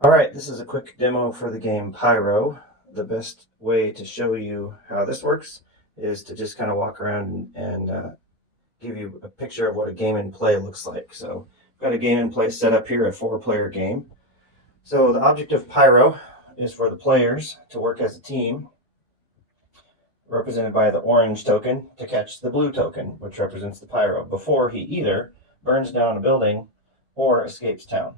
All right, this is a quick demo for the game Pyro. The best way to show you how this works is to just kind of walk around and give you a picture of what a game and play looks like. So I've got a game and play set up here, a 4-player game. So the object of Pyro is for the players to work as a team, represented by the orange token, to catch the blue token, which represents the Pyro, before he either burns down a building or escapes town.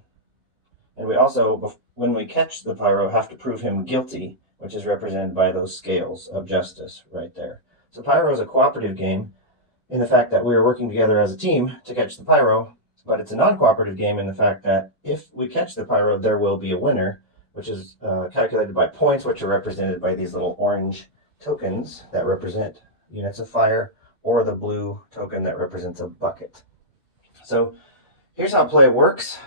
And we also, when we catch the Pyro, have to prove him guilty, which is represented by those scales of justice right there. So Pyro is a cooperative game in the fact that we are working together as a team to catch the Pyro, but it's a non-cooperative game in the fact that if we catch the Pyro, there will be a winner, which is calculated by points, which are represented by these little orange tokens that represent units of fire, or the blue token that represents a bucket. So here's how play works.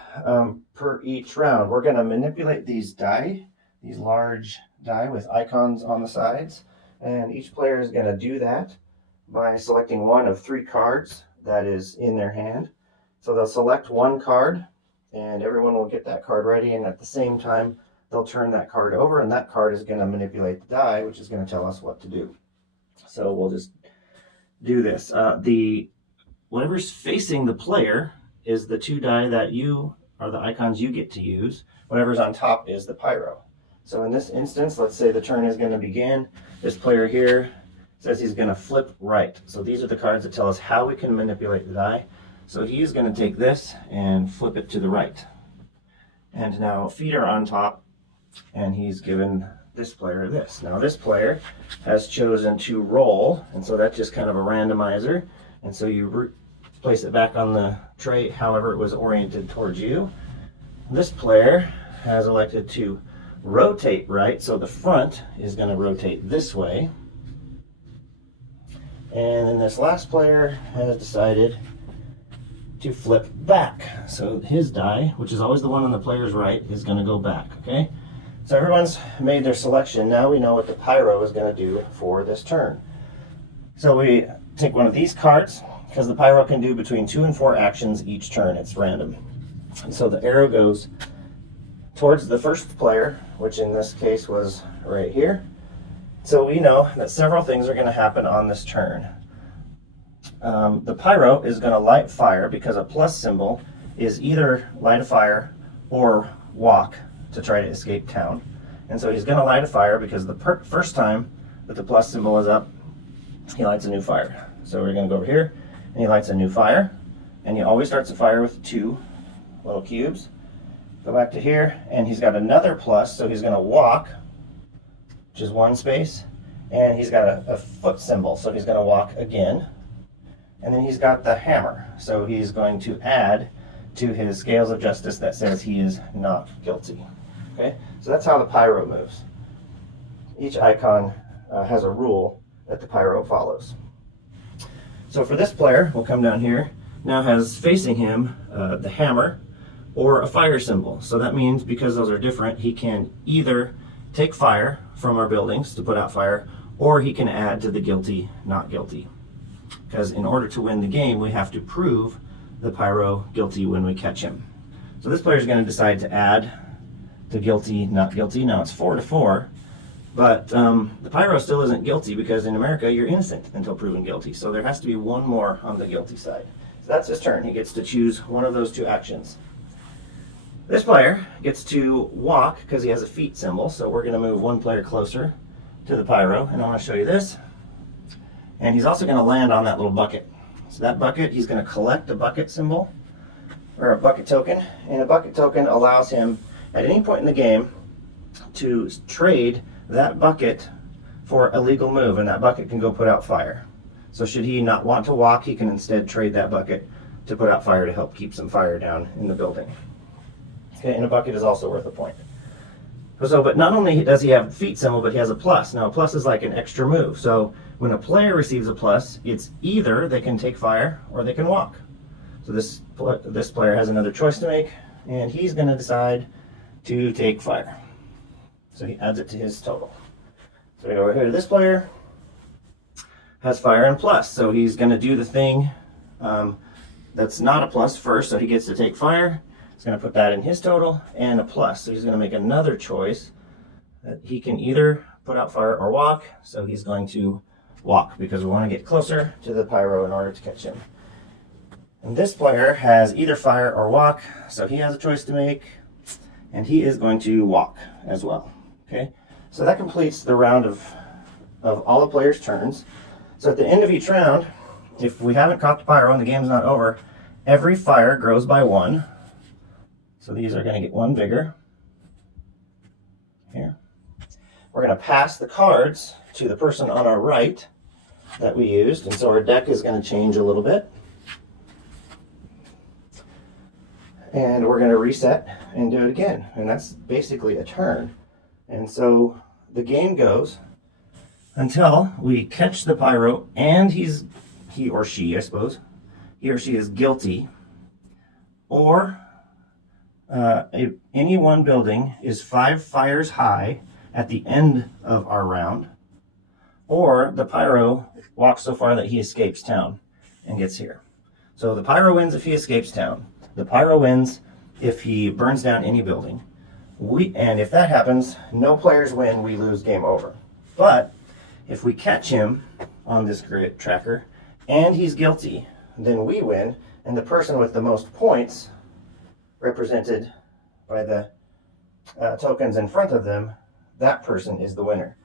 Per each round, we're going to manipulate these die, these large die with icons on the sides, and each player is going to do that by selecting one of 3 cards that is in their hand. So they'll select one card, and everyone will get that card ready, and at the same time, they'll turn that card over, and that card is going to manipulate the die, which is going to tell us what to do. So we'll just do this. Whatever's facing the player is the 2 die that are the icons you get to use. Whatever's on top is the Pyro. So in this instance, let's say the turn is going to begin. This player here says he's going to flip right. So these are the cards that tell us how we can manipulate the die. So he's going to take this and flip it to the right. And now feet are on top, and he's given this player this. Now this player has chosen to roll, and so that's just kind of a randomizer. And so you place it back on the tray however it was oriented towards you. This player has elected to rotate right, so the front is going to rotate this way. And then this last player has decided to flip back. So his die, which is always the one on the player's right, is going to go back, okay? So everyone's made their selection. Now we know what the Pyro is going to do for this turn. So we take one of these cards, because the Pyro can do between 2 and 4 actions each turn. It's random. And so the arrow goes towards the first player, which in this case was right here. So we know that several things are going to happen on this turn. The Pyro is going to light fire, because a plus symbol is either light a fire or walk to try to escape town. And so he's going to light a fire because the first time that the plus symbol is up, he lights a new fire. So we're going to go over here, and he lights a new fire, and he always starts a fire with 2 little cubes. Go back to here, and he's got another plus, so he's going to walk, which is 1 space, and he's got a foot symbol, so he's going to walk again. And then he's got the hammer, so he's going to add to his scales of justice that says he is not guilty. Okay, so that's how the Pyro moves. Each icon has a rule that the Pyro follows. So for this player, we'll come down here, now has facing him the hammer or a fire symbol. So that means, because those are different, he can either take fire from our buildings to put out fire, or he can add to the guilty, not guilty. Because in order to win the game, we have to prove the Pyro guilty when we catch him. So this player is going to decide to add to guilty, not guilty. Now it's 4 to 4. But the Pyro still isn't guilty, because in America you're innocent until proven guilty. So there has to be one more on the guilty side. So that's his turn. He gets to choose one of those 2 actions. This player gets to walk because he has a feet symbol. So we're going to move 1 player closer to the Pyro, and I want to show you this. And he's also going to land on that little bucket. So that bucket, he's going to collect a bucket symbol, or a bucket token. And a bucket token allows him at any point in the game to trade that bucket for a legal move, and that bucket can go put out fire. So should he not want to walk, he can instead trade that bucket to put out fire to help keep some fire down in the building. Okay, and a bucket is also worth a point. So, but not only does he have a feet symbol, but he has a plus. Now a plus is like an extra move. So when a player receives a plus, it's either they can take fire or they can walk. So this player has another choice to make, and he's going to decide to take fire. So he adds it to his total. So we go over here to this player, has fire and plus. So he's going to do the thing that's not a plus first, so he gets to take fire. He's going to put that in his total and a plus. So he's going to make another choice that he can either put out fire or walk. So he's going to walk because we want to get closer to the pyro in order to catch him. And this player has either fire or walk, so he has a choice to make, and he is going to walk as well. Okay, so that completes the round of all the players' turns. So at the end of each round, if we haven't caught the pyro and the game's not over, every fire grows by 1. So these are going to get 1 bigger. Here. We're going to pass the cards to the person on our right that we used, and so our deck is going to change a little bit. And we're going to reset and do it again. And that's basically a turn. And so the game goes until we catch the pyro and he or she, I suppose, he or she is guilty, or any one building is 5 fires high at the end of our round, or the pyro walks so far that he escapes town and gets here. So the pyro wins if he escapes town. The pyro wins if he burns down any building. And if that happens, no players win, we lose, game over. But if we catch him on this grid tracker and he's guilty, then we win, and the person with the most points, represented by the tokens in front of them, that person is the winner.